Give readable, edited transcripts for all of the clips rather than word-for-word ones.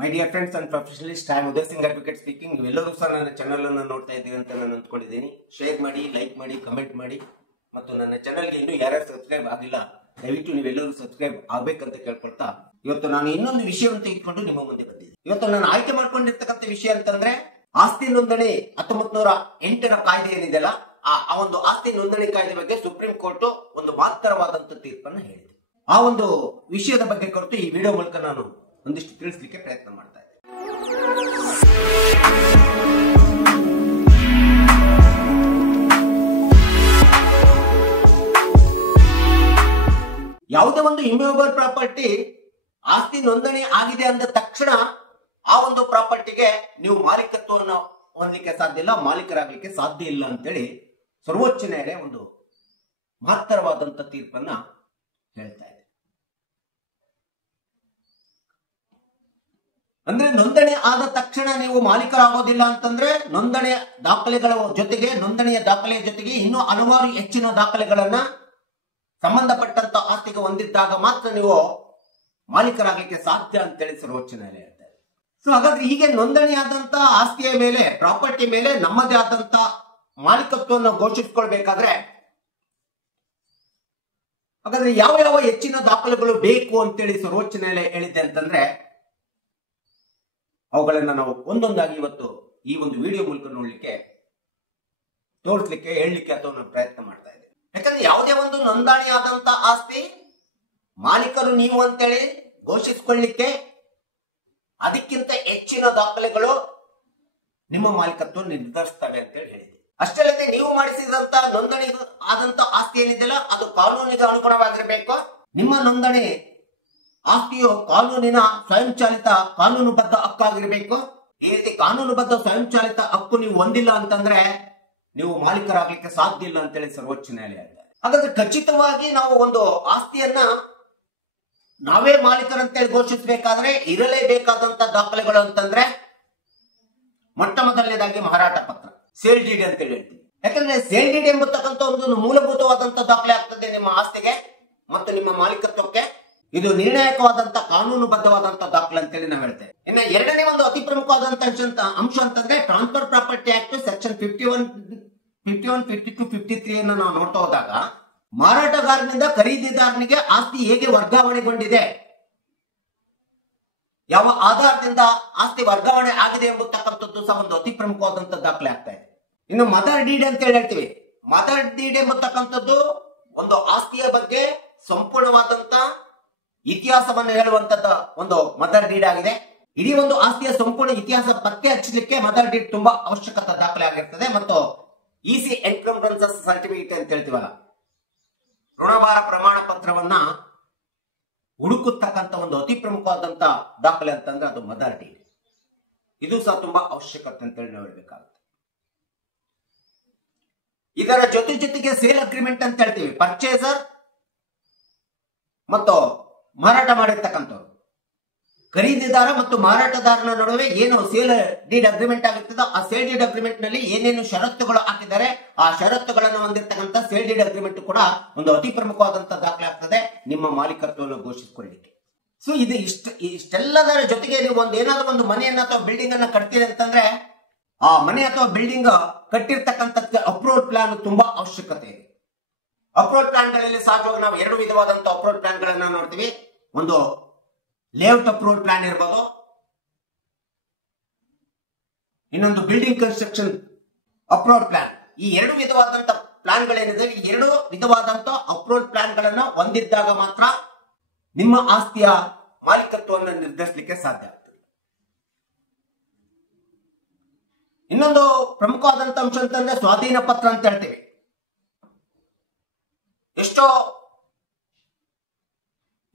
My dear friends and professionalist, I am Uday Singh advocate speaking. ನೀವೆಲ್ಲರೂ ಸಹ ನನ್ನ ಚಾನಲ್ ಅನ್ನು ನೋಡ್ತಾ ಇದ್ದೀರಿ ಅಂತ ನಾನು ಅಂದ್ಕೊಂಡಿದ್ದೀನಿ. ಶೇರ್ ಮಾಡಿ, ಲೈಕ್ ಮಾಡಿ, ಕಮೆಂಟ್ ಮಾಡಿ, ಮತ್ತು ನನ್ನ ಚಾನಲ್ಗೆ ಇನ್ನೂ ಯಾರ್ಯಾರು ಸಬ್ಸ್ಕ್ರೈಬ್ ಆಗಿಲ್ಲ ದಯವಿಟ್ಟು ನೀವೆಲ್ಲರೂ ಸಬ್ಸ್ಕ್ರೈಬ್ ಆಗ್ಬೇಕಂತ ಕೇಳ್ಕೊಳ್ತಾ, ಇವತ್ತು ನಾನು ಇನ್ನೊಂದು ವಿಷಯವನ್ನು ತೆಗೆದುಕೊಂಡು ನಿಮ್ಮ ಮುಂದೆ ಬಂದಿದ್ದೀನಿ. ಇವತ್ತು ನಾನು ಆಯ್ಕೆ ಮಾಡ್ಕೊಂಡಿರ್ತಕ್ಕಂಥ ವಿಷಯ ಅಂತಂದ್ರೆ ಆಸ್ತಿ ನೋಂದಣಿ 1908ರ ಕಾಯ್ದೆ ಏನಿದೆಯಲ್ಲ, ಆ ಒಂದು ಆಸ್ತಿ ನೋಂದಣಿ ಕಾಯ್ದೆ ಬಗ್ಗೆ ಸುಪ್ರೀಂ ಕೋರ್ಟ್ ಒಂದು ಮಹತ್ತರವಾದಂತ ತೀರ್ಪನ್ನು ಹೇಳಿದೆ. ಆ ಒಂದು ವಿಷಯದ ಬಗ್ಗೆ ಕುರಿತು ಈ ವಿಡಿಯೋ ಮೂಲಕ ನಾನು ಒಂದಿಷ್ಟು ತಿಳಿಸಲಿಕ್ಕೆ ಪ್ರಯತ್ನ ಮಾಡ್ತಾ ಇದ್ದೇನೆ. ಯಾವುದೇ ಒಂದು ಇಮ್ಯೂವಬಲ್ ಪ್ರಾಪರ್ಟಿ ಆಸ್ತಿ ನೋಂದಣಿ ಆಗಿದೆ ಅಂದ ತಕ್ಷಣ ಆ ಒಂದು ಪ್ರಾಪರ್ಟಿಗೆ ನೀವು ಮಾಲೀಕತ್ವವನ್ನು ಹೊಂದಲಿಕ್ಕೆ ಸಾಧ್ಯ ಇಲ್ಲ, ಮಾಲೀಕರಾಗಲಿಕ್ಕೆ ಸಾಧ್ಯ ಇಲ್ಲ ಅಂತೇಳಿ ಸರ್ವೋಚ್ಚ ನ್ಯಾಯಾಲಯ ಒಂದು ಮಹತ್ತರವಾದಂತ ತೀರ್ಪನ್ನ ಹೇಳ್ತಾ ಇದೆ. ಅಂದ್ರೆ ನೋಂದಣಿ ಆದ ತಕ್ಷಣ ನೀವು ಮಾಲೀಕರಾಗೋದಿಲ್ಲ ಅಂತಂದ್ರೆ ನೋಂದಣಿಯ ದಾಖಲೆಗಳ ಜೊತೆಗೆ, ನೋಂದಣಿಯ ದಾಖಲೆಯ ಜೊತೆಗೆ ಇನ್ನೂ ಹಲವಾರು ಹೆಚ್ಚಿನ ದಾಖಲೆಗಳನ್ನ ಸಂಬಂಧಪಟ್ಟಂತ ಆಸ್ತಿಗೆ ಹೊಂದಿದ್ದಾಗ ಮಾತ್ರ ನೀವು ಮಾಲೀಕರಾಗಲಿಕ್ಕೆ ಸಾಧ್ಯ ಅಂತೇಳಿ ಸರ್ವೋಚ್ಚ ನ್ಯಾಯಾಲಯ ಹೇಳ್ತಾರೆ. ಸೊ ಹಾಗಾದ್ರೆ ಹೀಗೆ ನೋಂದಣಿಯಾದಂತ ಆಸ್ತಿಯ ಮೇಲೆ, ಪ್ರಾಪರ್ಟಿ ಮೇಲೆ ನಮ್ಮದೇ ಆದಂತ ಮಾಲೀಕತ್ವವನ್ನು ಘೋಷಿಸಿಕೊಳ್ಬೇಕಾದ್ರೆ ಹಾಗಾದ್ರೆ ಯಾವ ಯಾವ ಹೆಚ್ಚಿನ ದಾಖಲೆಗಳು ಬೇಕು ಅಂತೇಳಿ ಸರ್ವೋಚ್ಚ ನ್ಯಾಯಾಲಯ ಹೇಳಿದೆ ಅಂತಂದ್ರೆ ಅವುಗಳನ್ನ ನಾವು ಒಂದೊಂದಾಗಿ ಇವತ್ತು ಈ ಒಂದು ವಿಡಿಯೋ ಮೂಲಕ ನೋಡ್ಲಿಕ್ಕೆ, ತೋರಿಸ್ಲಿಕ್ಕೆ, ಹೇಳಲಿಕ್ಕೆ ಅಥವಾ ನಾವು ಪ್ರಯತ್ನ ಮಾಡ್ತಾ ಇದ್ದೇವೆ. ಯಾಕಂದ್ರೆ ಯಾವುದೇ ಒಂದು ನೋಂದಣಿ ಆದಂತ ಆಸ್ತಿ ಮಾಲೀಕರು ನೀವು ಅಂತೇಳಿ ಘೋಷಿಸಿಕೊಳ್ಳಿಕ್ಕೆ ಅದಕ್ಕಿಂತ ಹೆಚ್ಚಿನ ದಾಖಲೆಗಳು ನಿಮ್ಮ ಮಾಲೀಕತ್ವ ನಿರ್ಧರಿಸ್ತವೆ ಅಂತೇಳಿ ಹೇಳಿದೆ. ಅಷ್ಟೇ ಅಲ್ಲದೆ ನೀವು ಮಾಡಿಸಿದಂತ ನೋಂದಣಿ ಆದಂತ ಆಸ್ತಿ ಏನಿದೆಯಲ್ಲ ಅದು ಕಾನೂನಿಗೆ ಅನುಗುಣವಾಗಿರಬೇಕು. ನಿಮ್ಮ ನೋಂದಣಿ ಆಸ್ತಿಯು ಕಾನೂನಿನ ಸ್ವಯಂಚಾಲಿತ ಕಾನೂನುಬದ್ಧ ಹಕ್ಕಾಗಿರ್ಬೇಕು. ಈ ರೀತಿ ಕಾನೂನುಬದ್ಧ ಸ್ವಯಂಚಾಲಿತ ಹಕ್ಕು ನೀವು ಹೊಂದಿಲ್ಲ ಅಂತಂದ್ರೆ ನೀವು ಮಾಲೀಕರಾಗಲಿಕ್ಕೆ ಸಾಧ್ಯ ಇಲ್ಲ ಅಂತೇಳಿ ಸರ್ವೋಚ್ಚ ನ್ಯಾಯಾಲಯ ಹೇಳ್ತಾರೆ. ಹಾಗಾದ್ರೆ ಖಚಿತವಾಗಿ ನಾವು ಒಂದು ಆಸ್ತಿಯನ್ನ ನಾವೇ ಮಾಲೀಕರಂತೇಳಿ ಘೋಷಿಸಬೇಕಾದ್ರೆ ಇರಲೇಬೇಕಾದಂತ ದಾಖಲೆಗಳು ಅಂತಂದ್ರೆ ಮೊಟ್ಟ ಮೊದಲನೇದಾಗಿ ಮಾರಾಟ ಪತ್ರ, ಸೇಲ್ ಡೀಡ್ ಅಂತ ಹೇಳ್ತೀವಿ. ಯಾಕಂದ್ರೆ ಸೇಲ್ ಡೀಡ್ ಎಂಬತಕ್ಕಂಥ ಒಂದು ಮೂಲಭೂತವಾದಂತ ದಾಖಲೆ ಆಗ್ತದೆ ನಿಮ್ಮ ಆಸ್ತಿಗೆ ಮತ್ತು ನಿಮ್ಮ ಮಾಲೀಕತ್ವಕ್ಕೆ. ಇದು ನಿರ್ಣಾಯಕವಾದಂತ ಕಾನೂನುಬದ್ಧವಾದಂತ ದಾಖಲೆ ಅಂತೇಳಿ ನಾವು ಹೇಳ್ತೇವೆ. ಇನ್ನು ಎರಡನೇ ಒಂದು ಅತಿ ಪ್ರಮುಖವಾದಂತ ಅಂಶ ಅಂತಂದ್ರೆ ಟ್ರಾನ್ಸ್ಫರ್ ಪ್ರಾಪರ್ಟಿ ಆಕ್ಟ್ ಸೆಕ್ಷನ್ 51, 52, 53 ಅನ್ನು ನಾವು ನೋಡ್ತಾ ಹೋದಾಗ ಮಾರಾಟಗಾರನಿಂದ ಖರೀದಿದಾರನಿಗೆ ಆಸ್ತಿ ಹೇಗೆ ವರ್ಗಾವಣೆಗೊಂಡಿದೆ, ಯಾವ ಆಧಾರದಿಂದ ಆಸ್ತಿ ವರ್ಗಾವಣೆ ಆಗಿದೆ ಎಂಬತಕ್ಕಂಥದ್ದು ಸಹ ಒಂದು ಅತಿ ಪ್ರಮುಖವಾದಂತ ದಾಖಲೆ ಆಗ್ತಾ ಇದೆ. ಇನ್ನು ಮದರ್ ಡೀಡ್ ಅಂತ ಹೇಳ್ತೀವಿ. ಮದರ್ ಡೀಡ್ ಎಂಬತಕ್ಕಂಥದ್ದು ಒಂದು ಆಸ್ತಿಯ ಬಗ್ಗೆ ಸಂಪೂರ್ಣವಾದಂತ ಇತಿಹಾಸವನ್ನು ಹೇಳುವಂತದ್ದ ಒಂದು ಮದರ್ ಡೀಡ್ ಆಗಿದೆ. ಇಡೀ ಒಂದು ಆಸ್ತಿಯ ಸಂಪೂರ್ಣ ಇತಿಹಾಸ ಪತ್ತೆ ಹಚ್ಚಲಿಕ್ಕೆ ಮದರ್ ಡೀಡ್ ತುಂಬಾ ಅವಶ್ಯಕತೆ ದಾಖಲೆ ಆಗಿರ್ತದೆ. ಮತ್ತು ಇಸಿ ಎನ್ಕಂಬ್ರೆನ್ಸಸ್ ಸರ್ಟಿಫಿಕೇಟ್ ಅಂತ ಹೇಳ್ತೀವಲ್ಲ, ಋಣಭಾರ ಪ್ರಮಾಣ ಪತ್ರವನ್ನ ಹುಡುಕತಕ್ಕಂತ ಒಂದು ಅತಿ ಪ್ರಮುಖವಾದಂತ ದಾಖಲೆ ಅಂತಂದ್ರೆ ಅದು ಮದರ್ ಡೀಡ್. ಇದು ಸಹ ತುಂಬಾ ಅವಶ್ಯಕತೆ ಅಂತೇಳಿ ನಾವು ಹೇಳ್ಬೇಕಾಗುತ್ತೆ. ಇದರ ಜೊತೆಗೆ ಸೇಲ್ ಅಗ್ರಿಮೆಂಟ್ ಅಂತ ಹೇಳ್ತೀವಿ. ಪರ್ಚೇಸರ್ ಮತ್ತು ಮಾರಾಟ ಮಾಡಿರ್ತಕ್ಕಂಥವ್ರು, ಖರೀದಿದಾರ ಮತ್ತು ಮಾರಾಟಗಾರನ ನಡುವೆ ಏನು ಸೇಲ್ ಡೀಡ್ ಅಗ್ರಿಮೆಂಟ್ ಆಗಿರ್ತದೋ ಆ ಸೇಲ್ ಡೀಡ್ ಅಗ್ರಿಮೆಂಟ್ ನಲ್ಲಿ ಏನೇನು ಷರತ್ತುಗಳು ಹಾಕಿದ್ದಾರೆ ಆ ಷರತ್ತುಗಳನ್ನು ಹೊಂದಿರತಕ್ಕಂಥ ಸೇಲ್ ಡೀಡ್ ಅಗ್ರಿಮೆಂಟ್ ಕೂಡ ಒಂದು ಅತಿ ಪ್ರಮುಖವಾದಂತಹ ದಾಖಲೆ ಆಗ್ತದೆ ನಿಮ್ಮ ಮಾಲೀಕತ್ವವನ್ನು ಘೋಷಿಸಿಕೊಳ್ಳಲಿಕ್ಕೆ. ಸೊ ಇದು ಇಷ್ಟೆಲ್ಲದರ ಜೊತೆಗೆ ನೀವು ಏನಾದ್ರೂ ಒಂದು ಮನೆಯನ್ನ ಅಥವಾ ಬಿಲ್ಡಿಂಗ್ ಅನ್ನ ಕಟ್ತೀರಿ ಅಂತಂದ್ರೆ ಆ ಮನೆ ಅಥವಾ ಬಿಲ್ಡಿಂಗ್ ಕಟ್ಟಿರ್ತಕ್ಕಂಥ ಅಪ್ರೂವಲ್ ಪ್ಲಾನ್ ತುಂಬಾ ಅವಶ್ಯಕತೆ ಇದೆ. ಅಪ್ರೂವಲ್ ಪ್ಲಾನ್ ಗಳಲ್ಲಿ ಸಹಜವಾಗಿ ನಾವು ಎರಡು ವಿಧವಾದಂತಹ ಅಪ್ರೂವಲ್ ಪ್ಲಾನ್ ಗಳನ್ನ ನೋಡ್ತೀವಿ. ಒಂದು ಲೇಔಟ್ ಅಪ್ರೂವಲ್ ಪ್ಲಾನ್ ಇರ್ಬೋದು, ಇನ್ನೊಂದು ಬಿಲ್ಡಿಂಗ್ ಕನ್ಸ್ಟ್ರಕ್ಷನ್ ಅಪ್ರೂವಲ್ ಪ್ಲಾನ್. ಈ ಎರಡು ವಿಧವಾದಂತ ಪ್ಲಾನ್ ಗಳೇನಿದೆ, ಈ ಎರಡು ವಿಧವಾದಂತ ಅಪ್ರೂವಲ್ ಪ್ಲಾನ್ ಗಳನ್ನ ಹೊಂದಿದ್ದಾಗ ಮಾತ್ರ ನಿಮ್ಮ ಆಸ್ತಿಯ ಮಾಲೀಕತ್ವವನ್ನು ನಿರ್ಧರಿಸಲಿಕ್ಕೆ ಸಾಧ್ಯ ಆಗ್ತದೆ. ಇನ್ನೊಂದು ಪ್ರಮುಖವಾದಂತ ಅಂಶ ಅಂತಂದ್ರೆ ಸ್ವಾಧೀನ ಪತ್ರ ಅಂತ ಹೇಳ್ತೀವಿ. ಎಷ್ಟೋ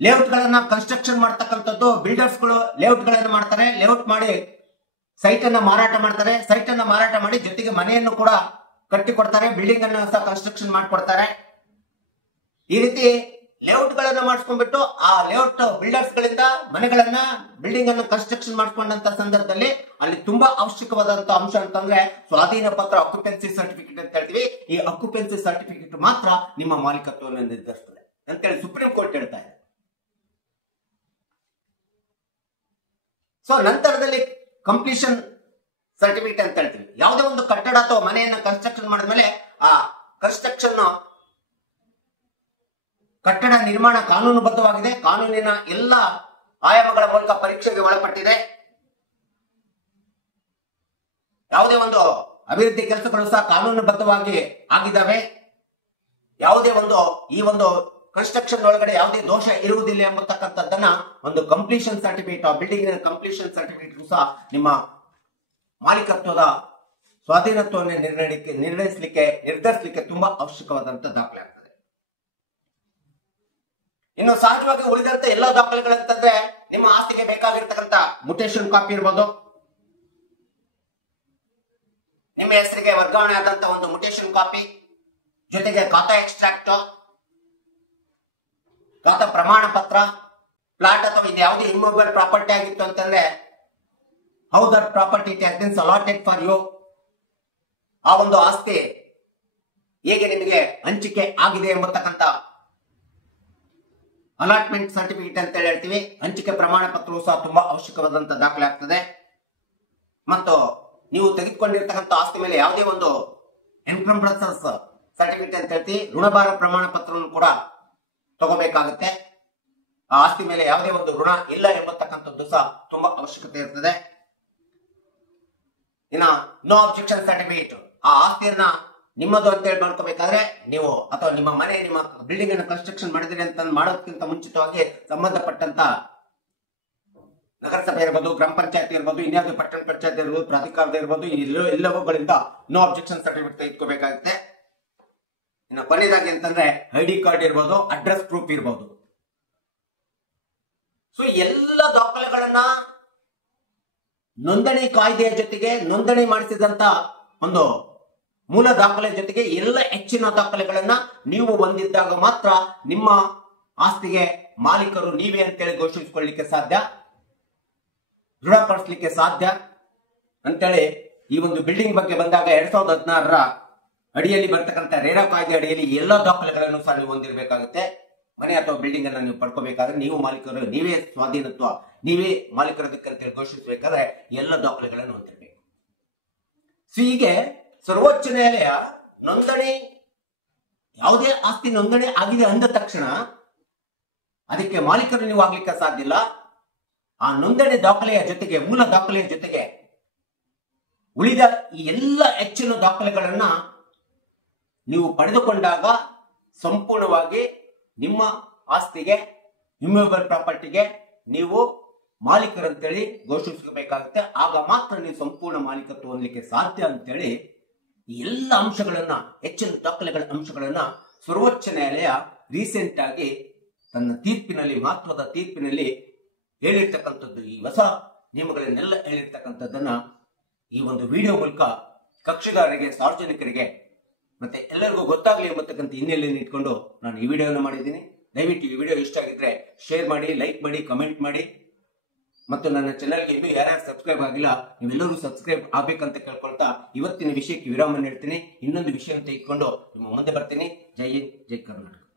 ಲೇಔಟ್ ಗಳನ್ನ ಕನ್ಸ್ಟ್ರಕ್ಷನ್ ಮಾಡ್ತಕ್ಕಂಥದ್ದು ಬಿಲ್ಡರ್ಸ್ಗಳು ಲೇಔಟ್ ಗಳನ್ನ ಮಾಡ್ತಾರೆ. ಲೇಔಟ್ ಮಾಡಿ ಸೈಟ್ ಅನ್ನ ಮಾರಾಟ ಮಾಡ್ತಾರೆ. ಸೈಟ್ ಅನ್ನ ಮಾರಾಟ ಮಾಡಿ ಜೊತೆಗೆ ಮನೆಯನ್ನು ಕೂಡ ಕಟ್ಟಿ ಕೊಡ್ತಾರೆ, ಬಿಲ್ಡಿಂಗ್ ಅನ್ನು ಸಹ ಕನ್ಸ್ಟ್ರಕ್ಷನ್ ಮಾಡಿಕೊಡ್ತಾರೆ. ಈ ರೀತಿ ಲೇಔಟ್ ಗಳನ್ನ ಮಾಡಿಸ್ಕೊಂಡ್ಬಿಟ್ಟು ಆ ಲೇಔಟ್ ಬಿಲ್ಡರ್ಸ್ ಗಳಿಂದ ಮನೆಗಳನ್ನ, ಬಿಲ್ಡಿಂಗ್ ಅನ್ನು ಕನ್ಸ್ಟ್ರಕ್ಷನ್ ಮಾಡ್ಕೊಂಡಂತ ಸಂದರ್ಭದಲ್ಲಿ ಅಲ್ಲಿ ತುಂಬಾ ಅವಶ್ಯಕವಾದಂತಹ ಅಂಶ ಅಂತಂದ್ರೆ ಸ್ವಾಧೀನ ಪತ್ರ, ಅಕ್ಯುಪೆನ್ಸಿ ಸರ್ಟಿಫಿಕೇಟ್ ಅಂತ ಹೇಳ್ತೀವಿ. ಈ ಅಕ್ಯುಪೆನ್ಸಿ ಸರ್ಟಿಫಿಕೇಟ್ ಮಾತ್ರ ನಿಮ್ಮ ಮಾಲೀಕತ್ವವನ್ನು ನಿರ್ಧರಿಸ್ತದೆ ಅಂತೇಳಿ ಸುಪ್ರೀಂ ಕೋರ್ಟ್ ಹೇಳ್ತಾ ಇದೆ. ಸೊ ನಂತರದಲ್ಲಿ ಕಂಪ್ಲೀಷನ್ ಸರ್ಟಿಫಿಕೇಟ್ ಅಂತ ಹೇಳ್ತೀವಿ. ಯಾವುದೇ ಒಂದು ಕಟ್ಟಡ ಅಥವಾ ಮನೆಯನ್ನ ಕನ್ಸ್ಟ್ರಕ್ಷನ್ ಮಾಡಿದ್ಮೇಲೆ ಆ ಕನ್ಸ್ಟ್ರಕ್ಷನ್ ಕಟ್ಟಡ ನಿರ್ಮಾಣ ಕಾನೂನುಬದ್ಧವಾಗಿದೆ, ಕಾನೂನಿನ ಎಲ್ಲ ಆಯಾಮಗಳ ಮೂಲಕ ಪರೀಕ್ಷೆಗೆ ಒಳಪಟ್ಟಿದೆ, ಯಾವುದೇ ಒಂದು ಅಭಿವೃದ್ಧಿ ಕೆಲಸಗಳು ಸಹ ಕಾನೂನುಬದ್ಧವಾಗಿ ಆಗಿದ್ದಾವೆ, ಯಾವುದೇ ಒಂದು ಈ ಒಂದು ಕನ್ಸ್ಟ್ರಕ್ಷನ್ ಒಳಗಡೆ ಯಾವುದೇ ದೋಷ ಇರುವುದಿಲ್ಲ ಎಂಬತಕ್ಕಂಥದ್ದನ್ನ ಒಂದು completion certificate, building completion certificate ಸಹ ನಿಮ್ಮ ಮಾಲೀಕತ್ವದ ಸ್ವಾಧೀನತ್ವವನ್ನು ನಿರ್ಧರಿಸಲಿಕ್ಕೆ ತುಂಬಾ ಅವಶ್ಯಕವಾದಂತ ದಾಖಲೆ ಆಗ್ತದೆ. ಇನ್ನು ಸಹಜವಾಗಿ ಉಳಿದಂತ ಎಲ್ಲ ದಾಖಲೆಗಳಂತಂದ್ರೆ ನಿಮ್ಮ ಆಸ್ತಿಗೆ ಬೇಕಾಗಿರ್ತಕ್ಕಂಥ ಮುಟೇಶನ್ ಕಾಪಿ ಇರ್ಬೋದು, ನಿಮ್ಮ ಹೆಸರಿಗೆ ವರ್ಗಾವಣೆ ಆದಂತ ಒಂದು ಮುಟೇಶನ್ ಕಾಪಿ, ಜೊತೆಗೆ ಖಾತಾ ಎಕ್ಸ್ಟ್ರಾಕ್ಟ್, ಖಾತಾ ಪ್ರಮಾಣ ಪತ್ರ, ಪ್ಲಾಟ್ ಅಥವಾ ಇದು ಯಾವುದೇ ಇಮ್ಮೂವಬಲ್ ಪ್ರಾಪರ್ಟಿ ಆಗಿತ್ತು ಅಂತಂದ್ರೆ how that property it has been allotted for you, ಆ ಒಂದು ಆಸ್ತಿ ಹೇಗೆ ನಿಮಗೆ ಹಂಚಿಕೆ ಆಗಿದೆ ಎಂಬತಕ್ಕಂಥ ಅಲಾಟ್ಮೆಂಟ್ ಸರ್ಟಿಫಿಕೇಟ್ ಅಂತ ಹೇಳ್ತೀವಿ. ಹಂಚಿಕೆ ಪ್ರಮಾಣ ಪತ್ರವು ಸಹ ತುಂಬಾ ಅವಶ್ಯಕವಾದಂತ ದಾಖಲೆ ಆಗ್ತದೆ. ಮತ್ತು ನೀವು ತೆಗೆದುಕೊಂಡಿರ್ತಕ್ಕಂಥ ಆಸ್ತಿ ಮೇಲೆ ಯಾವುದೇ ಒಂದು ಎನ್ಕಂಬ್ರೆನ್ಸಸ್ ಸರ್ಟಿಫಿಕೇಟ್ ಅಂತ ಹೇಳ್ತೀವಿ, ಋಣಭಾರ ಪ್ರಮಾಣ ಪತ್ರವನ್ನು ಕೂಡ ತಗೋಬೇಕಾಗುತ್ತೆ. ಆ ಆಸ್ತಿ ಮೇಲೆ ಯಾವುದೇ ಒಂದು ಋಣ ಇಲ್ಲ ಎಂಬತಕ್ಕಂಥದ್ದು ಸಹ ತುಂಬಾ ಅವಶ್ಯಕತೆ ಇರ್ತದೆ. ಇನ್ನ ನೋ ಅಬ್ಜೆಕ್ಷನ್ ಸರ್ಟಿಫಿಕೇಟ್, ಆ ಆಸ್ತಿಯನ್ನ ನಿಮ್ಮದು ಅಂತ ಹೇಳಿ ಮಾಡ್ಕೋಬೇಕಾದ್ರೆ ನೀವು ಅಥವಾ ನಿಮ್ಮ ಮನೆ ನಿಮ್ಮ ಬಿಲ್ಡಿಂಗ್ ಅನ್ನು ಕನ್ಸ್ಟ್ರಕ್ಷನ್ ಮಾಡಿದ್ರಿ ಅಂತ ಮಾಡೋದಕ್ಕಿಂತ ಮುಂಚಿತವಾಗಿ ಸಂಬಂಧಪಟ್ಟಂತ ನಗರಸಭೆ ಇರ್ಬೋದು, ಗ್ರಾಮ ಪಂಚಾಯತ್ ಇರ್ಬೋದು, ಇನ್ಯಾವುದೇ ಪಟ್ಟಣ ಪಂಚಾಯತ್ ಇರ್ಬೋದು, ಪ್ರಾಧಿಕಾರದ ಇರ್ಬೋದು, ಎಲ್ಲವುಗಳಿಂದ ನೋ ಅಬ್ಜೆಕ್ಷನ್ ಸರ್ಟಿಫಿಕೇಟ್ ತೆಗೆದುಕೋಬೇಕಾಗುತ್ತೆ. ಇನ್ನು ಕೊನೆಯದಾಗಿ ಅಂತಂದ್ರೆ ಐಡಿ ಕಾರ್ಡ್ ಇರ್ಬೋದು, ಅಡ್ರೆಸ್ ಪ್ರೂಫ್ ಇರ್ಬೋದು. ಸೊ ಎಲ್ಲ ದಾಖಲೆಗಳನ್ನ ನೋಂದಣಿ ಕಾಯ್ದೆಯ ಜೊತೆಗೆ ನೋಂದಣಿ ಮಾಡಿಸಿದಂತ ಒಂದು ಮೂಲ ದಾಖಲೆ ಜೊತೆಗೆ ಎಲ್ಲ ಹೆಚ್ಚಿನ ದಾಖಲೆಗಳನ್ನ ನೀವು ಹೊಂದಿದ್ದಾಗ ಮಾತ್ರ ನಿಮ್ಮ ಆಸ್ತಿಗೆ ಮಾಲೀಕರು ನೀವೇ ಅಂತೇಳಿ ಘೋಷಿಸಿಕೊಳ್ಳಲಿಕ್ಕೆ ಸಾಧ್ಯ, ದೃಢಪಡಿಸಲಿಕ್ಕೆ ಸಾಧ್ಯ ಅಂತೇಳಿ ಈ ಒಂದು ಬಿಲ್ಡಿಂಗ್ ಬಗ್ಗೆ ಬಂದಾಗ 2016ರ ಅಡಿಯಲ್ಲಿ ಬರ್ತಕ್ಕಂಥ ರೇರಾ ಕಾಯ್ದೆ ಅಡಿಯಲ್ಲಿ ಎಲ್ಲಾ ದಾಖಲೆಗಳನ್ನು ಸಹ ನೀವು ಹೊಂದಿರಬೇಕಾಗುತ್ತೆ. ಮನೆ ಅಥವಾ ಬಿಲ್ಡಿಂಗ್ ಅನ್ನ ನೀವು ಪಡ್ಕೋಬೇಕಾದ್ರೆ ನೀವು ಮಾಲೀಕರು, ನೀವೇ ಸ್ವಾಧೀನತ್ವ, ನೀವೇ ಮಾಲೀಕರದಕ್ಕಂತೇಳಿ ಘೋಷಿಸಬೇಕಾದ್ರೆ ಎಲ್ಲ ದಾಖಲೆಗಳನ್ನು ಹೊಂದಿರಬೇಕು. ಸೊ ಹೀಗೆ ಸರ್ವೋಚ್ಚ ನ್ಯಾಯಾಲಯ ನೋಂದಣಿ, ಯಾವುದೇ ಆಸ್ತಿ ನೋಂದಣಿ ಆಗಿದೆ ಅಂದ ತಕ್ಷಣ ಅದಕ್ಕೆ ಮಾಲೀಕರು ನೀವು ಆಗ್ಲಿಕ್ಕೆ ಸಾಧ್ಯ ಇಲ್ಲ. ಆ ನೋಂದಣಿ ದಾಖಲೆಯ ಜೊತೆಗೆ, ಮೂಲ ದಾಖಲೆಯ ಜೊತೆಗೆ ಉಳಿದ ಈ ಎಲ್ಲ ಹೆಚ್ಚಿನ ದಾಖಲೆಗಳನ್ನ ನೀವು ಪಡೆದುಕೊಂಡಾಗ ಸಂಪೂರ್ಣವಾಗಿ ನಿಮ್ಮ ಆಸ್ತಿಗೆ, ಇಮ್ಮೂವಬಲ್ ಪ್ರಾಪರ್ಟಿಗೆ ನೀವು ಮಾಲೀಕರಂತೇಳಿ ಘೋಷಿಸಬೇಕಾಗುತ್ತೆ. ಆಗ ಮಾತ್ರ ನೀವು ಸಂಪೂರ್ಣ ಮಾಲೀಕತ್ವ ಹೊಂದಲಿಕ್ಕೆ ಸಾಧ್ಯ ಅಂತೇಳಿ ಎಲ್ಲ ಅಂಶಗಳನ್ನ, ಹೆಚ್ಚಿನ ದಾಖಲೆಗಳ ಅಂಶಗಳನ್ನ ಸರ್ವೋಚ್ಚ ನ್ಯಾಯಾಲಯ ರೀಸೆಂಟ್ ಆಗಿ ತನ್ನ ತೀರ್ಪಿನಲ್ಲಿ, ಮಹತ್ವದ ತೀರ್ಪಿನಲ್ಲಿ ಹೇಳಿರ್ತಕ್ಕಂಥದ್ದು. ಈ ಹೊಸ ನಿಯಮಗಳನ್ನೆಲ್ಲ ಹೇಳಿರ್ತಕ್ಕಂಥದ್ದನ್ನ ಈ ಒಂದು ವಿಡಿಯೋ ಮೂಲಕ ಕಕ್ಷಿಗಾರರಿಗೆ, ಸಾರ್ವಜನಿಕರಿಗೆ ಮತ್ತೆ ಎಲ್ಲರಿಗೂ ಗೊತ್ತಾಗ್ಲಿ ಎಂಬತಕ್ಕಂಥ ಹಿನ್ನೆಲೆಯನ್ನು ಇಟ್ಕೊಂಡು ನಾನು ಈ ವಿಡಿಯೋನ ಮಾಡಿದ್ದೀನಿ. ದಯವಿಟ್ಟು ಈ ವಿಡಿಯೋ ಇಷ್ಟ ಆಗಿದ್ರೆ ಶೇರ್ ಮಾಡಿ, ಲೈಕ್ ಮಾಡಿ, ಕಮೆಂಟ್ ಮಾಡಿ. ಮತ್ತು ನನ್ನ ಚಾನಲ್ಗೆ ಇನ್ನೂ ಯಾರ್ಯಾರು ಸಬ್ಸ್ಕ್ರೈಬ್ ಆಗಿಲ್ಲ ನೀವೆಲ್ಲರೂ ಸಬ್ಸ್ಕ್ರೈಬ್ ಆಗ್ಬೇಕಂತ ಕೇಳ್ಕೊಳ್ತಾ ಇವತ್ತಿನ ವಿಷಯಕ್ಕೆ ವಿರಾಮ ನೀಡ್ತೀನಿ. ಇನ್ನೊಂದು ವಿಷಯ ತೆಗೆದುಕೊಂಡು ನಿಮ್ಮ ಮುಂದೆ ಬರ್ತೀನಿ. ಜೈ ಹಿಂದ್, ಜೈ ಕರ್ನಾಟಕ.